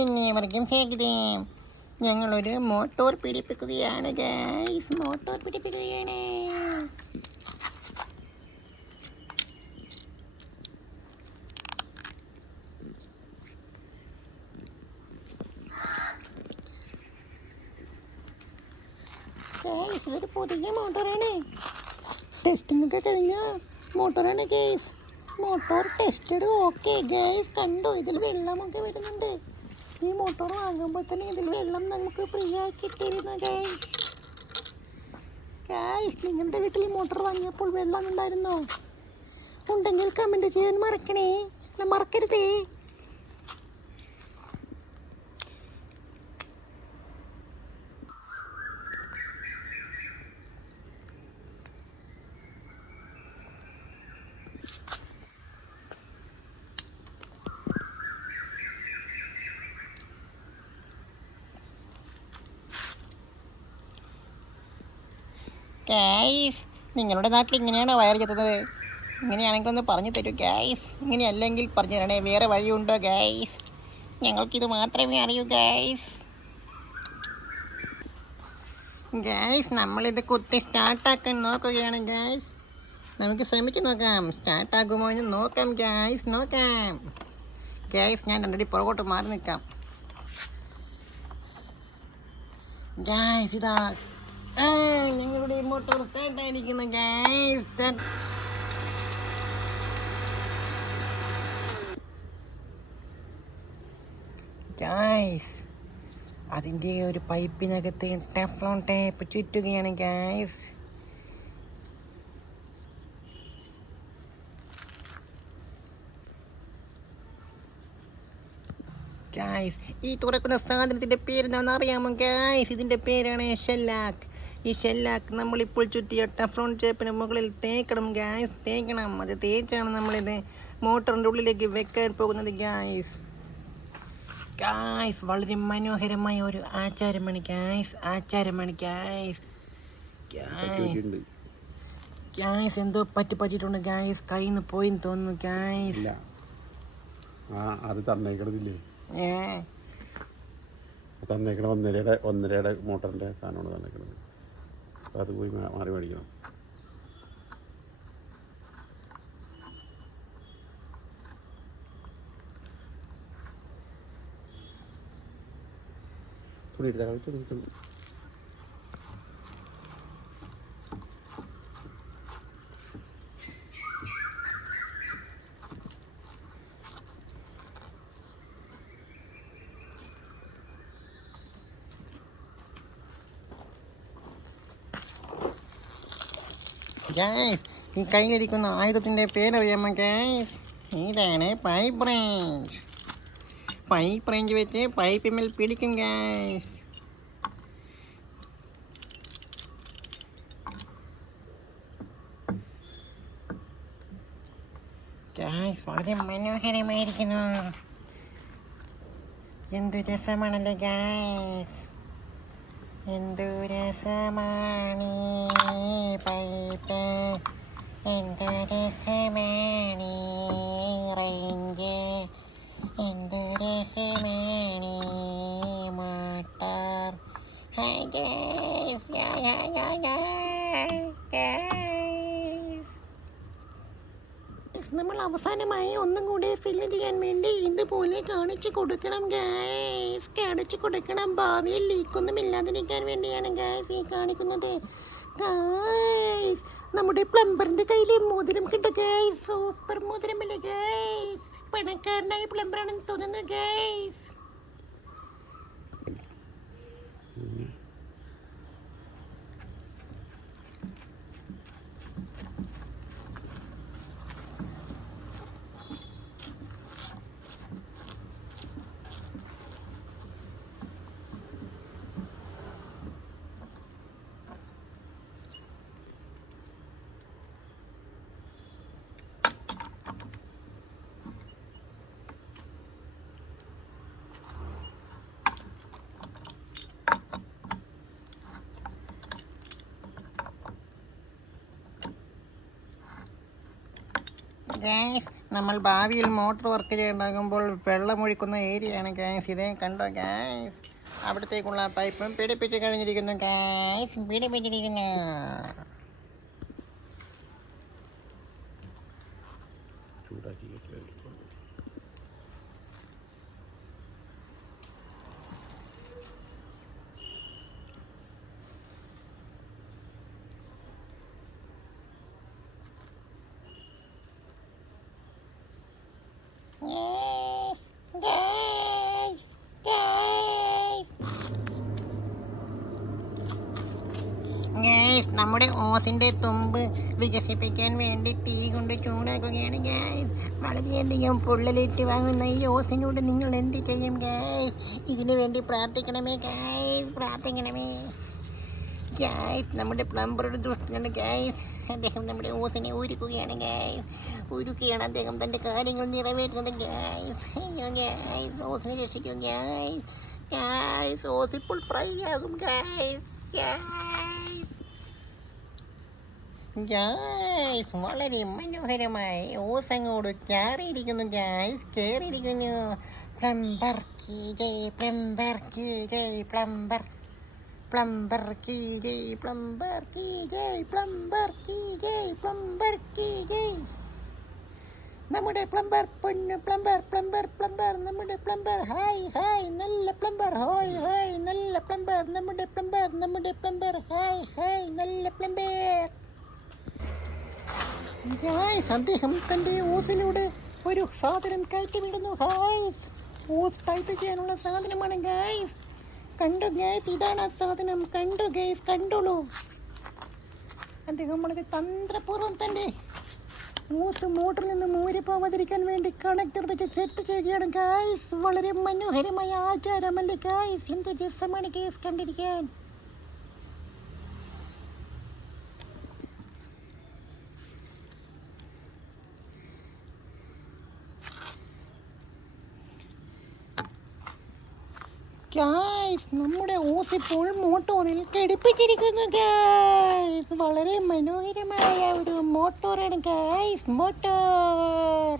എല്ലാവർക്കും സ്വാഗതം. ഞങ്ങളൊരു മോട്ടോർ പിടിപ്പിക്കുകയാണ് ഗൈസ്. മോട്ടോർ പിടിപ്പിക്കുകയാണ്. ഗൈസ്, ഇതൊരു പുതിയ മോട്ടോറാണ്. ടെസ്റ്റിംഗ് ഒക്കെ കഴിഞ്ഞ മോട്ടോറാണ് guys. Motor tested. Okay guys, കണ്ടോ, ഇതിൽ വെള്ളമൊക്കെ വരുന്നുണ്ട്. ഈ മോട്ടോർ വാങ്ങുമ്പോൾ തന്നെ ഇതിൽ വെള്ളം നമുക്ക് ഫ്രീ ആക്കി തരുന്നു ഗൈസ്. ഗൈസ്, നിങ്ങളുടെ വീട്ടിൽ മോട്ടോർ വാങ്ങിയപ്പോൾ വെള്ളം ഉണ്ടായിരുന്നോ? ഉണ്ടെങ്കിൽ കമൻറ്റ് ചെയ്യാൻ മറക്കരുതേ. ഗൈസ്, നിങ്ങളുടെ നാട്ടിൽ ഇങ്ങനെയാണോ വയർ ചെത്തുന്നത്? ഇങ്ങനെയാണെങ്കിൽ ഒന്ന് പറഞ്ഞു തരൂ ഗൈസ്. ഇങ്ങനെയല്ലെങ്കിൽ പറഞ്ഞു തരണേ. വേറെ വഴിയുണ്ടോ ഗൈസ്? ഞങ്ങൾക്കിത് മാത്രമേ അറിയൂ ഗൈസ്. ഗൈസ്, നമ്മളിത് കുത്തി സ്റ്റാർട്ടാക്കാൻ നോക്കുകയാണ് ഗൈസ്. നമുക്ക് ശ്രമിച്ച് നോക്കാം. സ്റ്റാർട്ടാകുമോ എന്ന് നോക്കാം ഗൈസ്. ഗൈസ്, ഞാൻ രണ്ടടി പുറകോട്ട് മാറി നിൽക്കാം ഗൈസ്. ഇതാ ഞങ്ങളുടെ മോട്ടോർ സ്റ്റാർട്ടായിരിക്കുന്നു ഗൈസ്. ഗൈസ്, അതിൻ്റെ ഒരു പൈപ്പിനകത്ത് ടെഫ്ലോൺ ടേപ്പ് ചുറ്റുകയാണ് ഗൈസ്. ഗൈസ്, ഈ തുറക്കുന്ന സാധനത്തിൻ്റെ പേരെന്താണെന്ന് അറിയാമോ ഗൈസ്? ഇതിൻ്റെ പേരാണ് ഷെല്ലാക്ക്. ഈ ഷെല്ലാക്ക് നമ്മളിപ്പോൾ ചുറ്റിയ ടെഫ്ലോൺ ടേപ്പിന് മുകളിൽ തേക്കണം ഗൈസ്. അത് തേച്ചാണ് നമ്മളിത് മോട്ടറിൻ്റെ ഉള്ളിലേക്ക് വെക്കാൻ പോകുന്നത് ഗൈസ്. വളരെ മനോഹരമായ ഒരു ആചാരമാണ് ഗൈസ്. എന്തോ പറ്റിയിട്ടുണ്ട് ഗൈസ്. കയ്യിൽ നിന്ന് പോയിന്ന് തോന്നുന്നു ഗൈസ്. അത് തന്നേക്കണതില്ലേ? തന്നേക്കണ ഒന്നരയുടെ മോട്ടറിൻ്റെ സാധനമാണ് തന്നേക്കണത്. അപ്പോൾ അത് പോയി മാറി മേടിക്കണം. തുണി ഗൈസ്, ഈ കയ്യിലിരിക്കുന്ന ആയുധത്തിൻ്റെ പേരറിയാമോ ഗൈസ്? ഇതാണ് പൈപ്പ് റേഞ്ച് വെച്ച് പൈപ്പിന്മേൽ പിടിക്കും ഗൈസ്. വളരെ മനോഹരമായിരിക്കുന്നു. എന്തു രസമാണല്ലേ ഗൈസ്. എന്തു രസമാണ് പൈപ്പ്, എന്തു രസമാണ് റേഞ്ച്, എന്തു രസമാണ് മോട്ടോർ. ഹായ് ഗൈസ്, നമ്മൾ അവസാനമായി ഒന്നും കൂടി ഫില്ല് ചെയ്യാൻ വേണ്ടി ഇതുപോലെ കാണിച്ചു കൊടുക്കണം ഗൈസ്. ഭാവിയിൽ ലീക്കൊന്നും ഇല്ലാതിരിക്കാൻ വേണ്ടിയാണ് ഗൈസ് ഈ കാണിക്കുന്നത് ഗൈസ്. നമ്മുടെ പ്ലംബറിന്റെ കയ്യിൽ മോതിരം കിട്ടും ഗൈസ്. സൂപ്പർ മോതിരമല്ലേ ഗൈസ്? പണക്കാരനായ പ്ലംബറാണെന്ന് തോന്നുന്നു ഗൈസ്. ഗൈസ്, നമ്മൾ ഭാവിയിൽ മോട്ടോർ വർക്ക് ചെയ്യുണ്ടാകുമ്പോൾ വെള്ളമൊഴിക്കുന്ന ഏരിയയാണ് ഗൈസ്. ഇതേ കണ്ടോ ഗൈസ്, അവിടത്തേക്കുള്ള പൈപ്പും പിടിപ്പിച്ച് കഴിഞ്ഞിരിക്കുന്നു ഗൈസ്, പിടിപ്പിച്ചിരിക്കുന്നു. ചൂടാക്കി നമ്മുടെ ഓസിന്റെ തുമ്പ് വികസിപ്പിക്കാൻ വേണ്ടി തീ കൊണ്ട് ചൂടാക്കുകയാണ് ഗൈസ്. വളരെയധികം പൊള്ളലേറ്റ് വാങ്ങുന്ന ഈ ഓസിനോട് നിങ്ങൾ എന്ത് ചെയ്യും ഗൈസ്? ഇതിനു വേണ്ടി പ്രാർത്ഥിക്കണമേ ഗൈസ്, പ്രാർത്ഥിക്കണമേ ഗൈസ്. നമ്മുടെ പ്ലംബർ ഒരു ദുഷ്ടനാണ് ഗൈസ്. അദ്ദേഹം നമ്മുടെ ഓസിനെ ഉരുക്കുകയാണ് ഗൈസ്. ഉരുക്കുകയാണ് അദ്ദേഹം തൻ്റെ കാര്യങ്ങൾ നിറവേറ്റുന്നത് ഗൈസ്. അയ്യോ ഗൈസ്, ഓസിനെ രക്ഷിക്കും ഗൈസ്. ഗൈസ്, ഓസ് ഇപ്പോൾ ഫ്രൈ ആകും ഗൈസ്. ഗൈസ്, വളരെ മനോഹരമായി ഓസ് അങ്ങോട്ട് കയറിയിരിക്കുന്നു ഗൈസ്, കയറിയിരിക്കുന്നു. പ്ലംബർ കീ ജയ്, പ്ലംബർ കീ ജയ്, പ്ലംബർ പ്ലംബർ കീ ജയ്, പ്ലംബർ കീ ജയ്, പ്ലംബർ കീ ജയ്, പ്ലംബർ കീ ജയ്. നമ്മുടെ പ്ലംബർ, പൊന്നു പ്ലംബർ, പ്ലംബർ പ്ലംബർ, നമ്മുടെ പ്ലംബർ. ഹായ് ഹായ്, നല്ല പ്ലംബർ. ഹായ് ഹായ്, നല്ല പ്ലംബർ. നമ്മുടെ പ്ലംബർ, നമ്മുടെ പ്ലംബർ. ഹായ് ഹായ്, നല്ല പ്ലംബർ. ഗൈസ്, അദ്ദേഹം തൻ്റെ ഓസിലൂടെ ഒരു സാധനം കയറ്റിവിടുന്നു ഗൈസ്. ഓസ് ടൈറ്റ് ചെയ്യാനുള്ള സാധനമാണ് ഗൈസ്. കണ്ടു ഗൈസ്, ഇതാണ് ആ സാധനം. കണ്ടു ഗൈസ്, കണ്ടോളൂ. അദ്ദേഹം വളരെ തന്ത്രപൂർവ്വം തൻ്റെ ഓസ് മോട്ടറിൽ നിന്ന് മൂരി പോകാതിരിക്കാൻ വേണ്ടി കണക്ടർ വെച്ച് സെറ്റ് ചെയ്യുകയാണ് ഗൈസ്. വളരെ മനോഹരമായ ആചാരമല്ലേ ഗൈസ്? എന്ത് രസമാണ് ഗൈസ് കണ്ടിരിക്കാൻ. ഗൈസ്, നമ്മുടെ ഓസ് ഇപ്പോൾ മോട്ടോറിൽ ഘടിപ്പിച്ചിരിക്കുന്നു ഗൈസ്. വളരെ മനോഹരമായ ഒരു മോട്ടോറാണ് ഗൈസ്, മോട്ടോർ.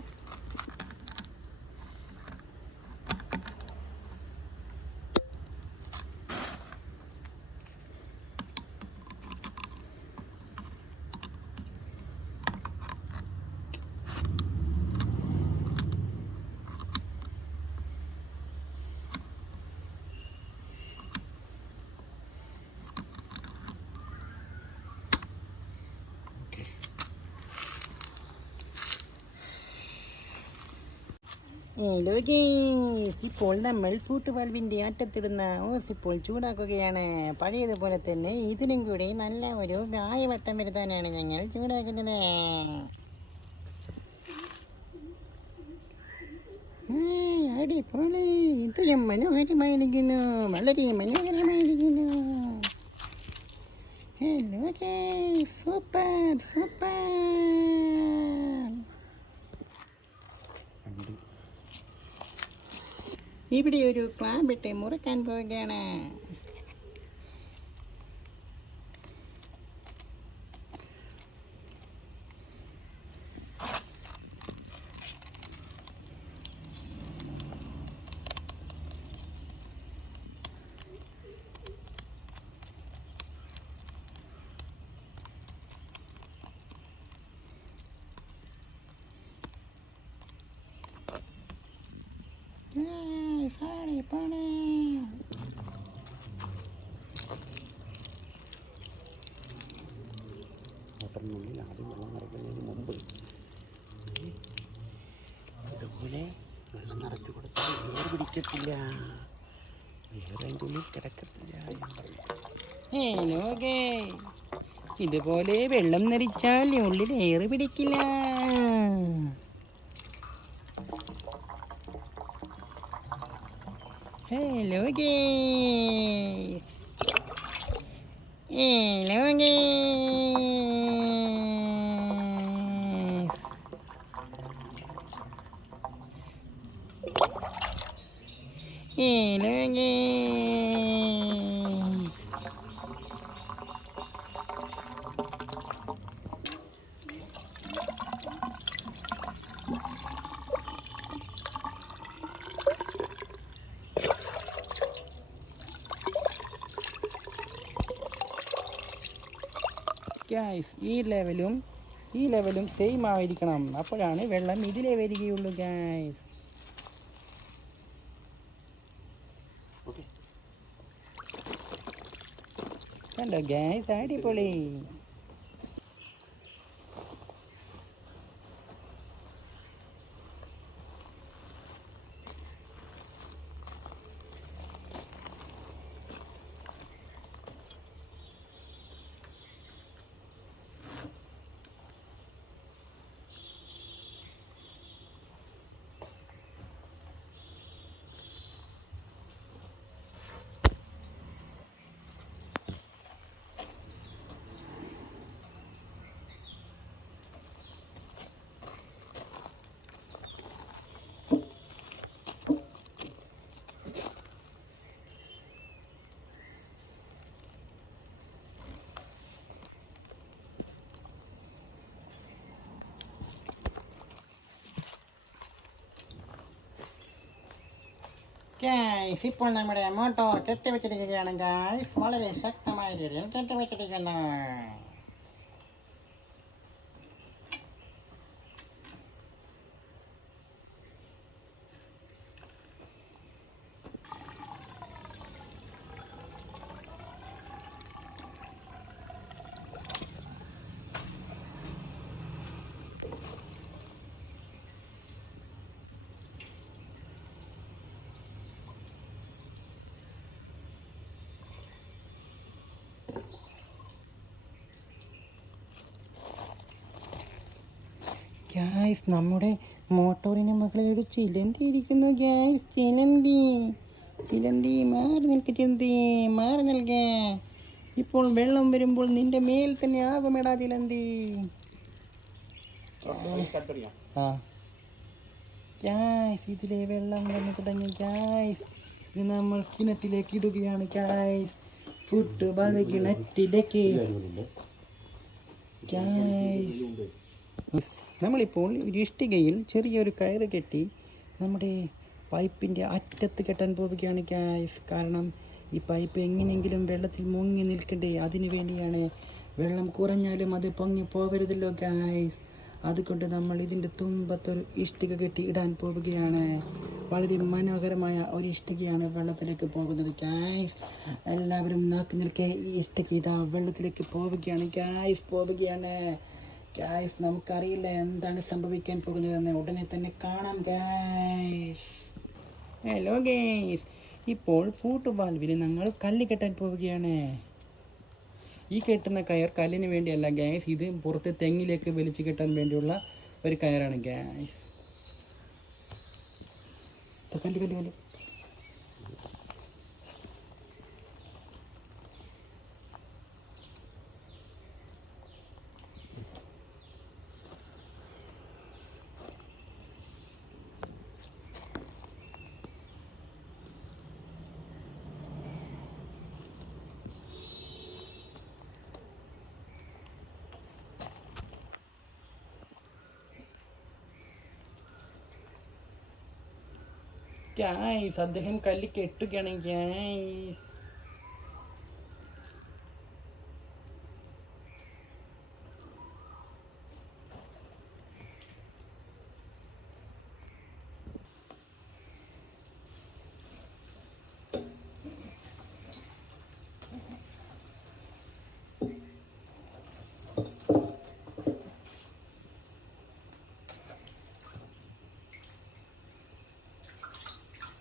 ഹലോ ഗൈസ്, ഇപ്പോൾ നമ്മൾ സൂട്ട് വാൽവിൻ്റെ അറ്റത്തിടുന്ന ഓസ് ഇപ്പോൾ ചൂടാക്കുകയാണ്. പഴയതുപോലെ തന്നെ ഇതിനും കൂടി നല്ല ഒരു വായുവട്ടം വരുത്താനാണ് ഞങ്ങൾ ചൂടാക്കുന്നത്. അടിപൊളി, ഇത്രയും മനോഹരമായിരിക്കുന്നു, വളരെ മനോഹരമായിരിക്കുന്നു. Hello guys, super super. ഇവിടെ ഒരു ക്ലാമ്പിട്ട് മുറുക്കാൻ പോവുകയാണ്. മോട്ടറിനുള്ളിൽ ആദ്യം വെള്ളം നിറയ്ക്കുന്നതിന് മുമ്പ് അതുപോലെ വെള്ളം നിറച്ചു കൊടുത്താൽ വേർ പിടിക്കത്തില്ല, വേറെ അതിൻ്റെ ഉള്ളിൽ കിടക്കത്തില്ല എന്ന് പറയും. ഹലോ ഗൈസ്, ഇതുപോലെ വെള്ളം നിറച്ചാൽ ഉള്ളിൽ എയർ പിടിക്കില്ല. Hello guys, hello guys. Hello guys. Gas ഈ ലെവലും സെയിം ആയിരിക്കണം. അപ്പോഴാണ് വെള്ളം ഇതിലേ വരികയുള്ളൂ ഗ്യാസ്. കണ്ടോ ഗ്യാസ്, അടിപൊളി. ഗൈസ്, ഇപ്പോൾ നമ്മുടെ മോട്ടോർ കെട്ടിവെച്ചിരിക്കുകയാണ് ഗൈസ്. വളരെ ശക്തമായ രീതിയിൽ കെട്ടിവെച്ചിരിക്കുന്നു. ഗ്യാസ്, നമ്മുടെ മോട്ടോറിന് മുകളിൽ ഒരു ചിലന്തി ഇരിക്കുന്നു ഗ്യാസ്. ചിലന്തി മാറി നിൽക്ക്, ചിലന്തി മാറി നിൽക്കേ. ഇപ്പോൾ വെള്ളം വരുമ്പോൾ നിന്റെ മേൽ തന്നെ ആകുമെടാ ചിലന്തി. ആ ഗ്യാസ്, ഇതിലെ വെള്ളം വന്ന് തുടങ്ങി ഗ്യാസ്. ഇത് നമ്മൾ കിണറ്റിലേക്ക് ഇടുകയാണ് ഗ്യാസ്. Football കിണറ്റിലേക്ക് gas. നമ്മളിപ്പോൾ ഒരു ഇഷ്ടികയിൽ ചെറിയൊരു കയറ് കെട്ടി നമ്മുടെ പൈപ്പിൻ്റെ അറ്റത്ത് കെട്ടാൻ പോവുകയാണ് ഗ്യാസ്. കാരണം ഈ പൈപ്പ് എങ്ങനെയെങ്കിലും വെള്ളത്തിൽ മുങ്ങി നിൽക്കണ്ടേ, അതിനു വേണ്ടിയാണ്. വെള്ളം കുറഞ്ഞാലും അത് പൊങ്ങി പോകരുതല്ലോ ഗ്യാസ്. അതുകൊണ്ട് നമ്മൾ ഇതിൻ്റെ തുമ്പത്തൊരു ഇഷ്ടിക കെട്ടി ഇടാൻ പോവുകയാണ്. വളരെ മനോഹരമായ ഒരു ഇഷ്ടികയാണ് വെള്ളത്തിലേക്ക് പോകുന്നത് ഗ്യാസ്. എല്ലാവരും നോക്കി നിൽക്കേ, ഈ ഇഷ്ടിക ഇതാ വെള്ളത്തിലേക്ക് പോവുകയാണ് ഗ്യാസ്, പോവുകയാണ് ഗ്യാസ്. നമുക്കറിയില്ല എന്താണ് സംഭവിക്കാൻ പോകുന്നതെന്ന്, ഉടനെ തന്നെ കാണാം ഗ്യാസ്. ഹലോ ഗ്യാസ്, ഇപ്പോൾ ഫൂട്ട് വാൽവിൽ ഞങ്ങൾ കല്ല് കെട്ടാൻ പോവുകയാണ്. ഈ കെട്ടുന്ന കയർ കല്ലിന് വേണ്ടിയല്ല ഗ്യാസ്, ഇത് പുറത്ത് തെങ്ങിലേക്ക് വലിച്ചു കെട്ടാൻ വേണ്ടിയുള്ള ഒരു കയറാണ് ഗ്യാസ്. കല്ല് ഗ്യാസ്, അദ്ദേഹം കല്ല് കെട്ടുകയാണ് ഗ്യാസ്.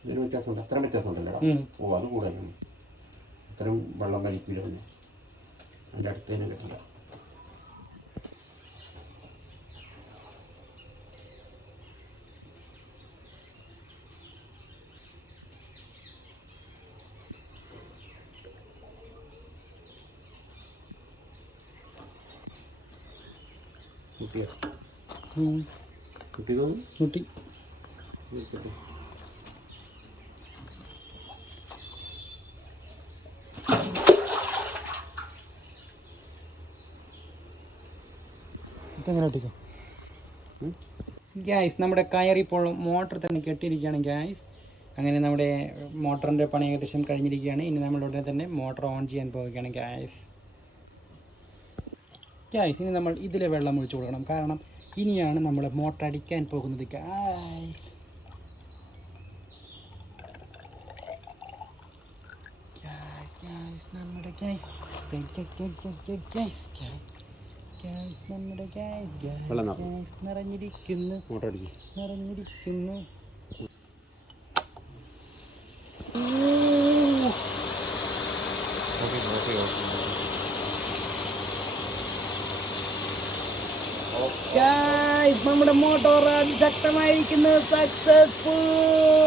ഇതിന് വ്യത്യാസമുണ്ട്, അത്രയും വ്യത്യാസമുണ്ടല്ലോ. ഓ, അത് കൂടുതലാണ്. അത്രയും വെള്ളം വലിക്കില്ല. പിന്നെ അതിൻ്റെ അടുത്ത് തന്നെ കിട്ടില്ല. കുട്ടിയോ കുട്ടികൾ കുട്ടി ഗ്യാസ്. നമ്മുടെ കയർ ഇപ്പോൾ മോട്ടർ തന്നെ കെട്ടിയിരിക്കുകയാണ് ഗ്യാസ്. അങ്ങനെ നമ്മുടെ മോട്ടറിൻ്റെ പണി ഏകദേശം കഴിഞ്ഞിരിക്കുകയാണ്. ഇനി നമ്മൾ ഉടനെ തന്നെ മോട്ടർ ഓൺ ചെയ്യാൻ പോവുകയാണ് ഗ്യാസ്. ഗായ്സ് ഇനി നമ്മൾ ഇതിലെ വെള്ളം ഒഴിച്ചു കൊടുക്കണം, കാരണം ഇനിയാണ് നമ്മൾ മോട്ടർ അടിക്കാൻ പോകുന്നത് ഗായ്സ്. നമ്മുടെ നിറഞ്ഞിരിക്കുന്നു. നമ്മുടെ മോട്ടോർ ശക്തമായിരിക്കുന്നു. സക്സസ്ഫുൾ.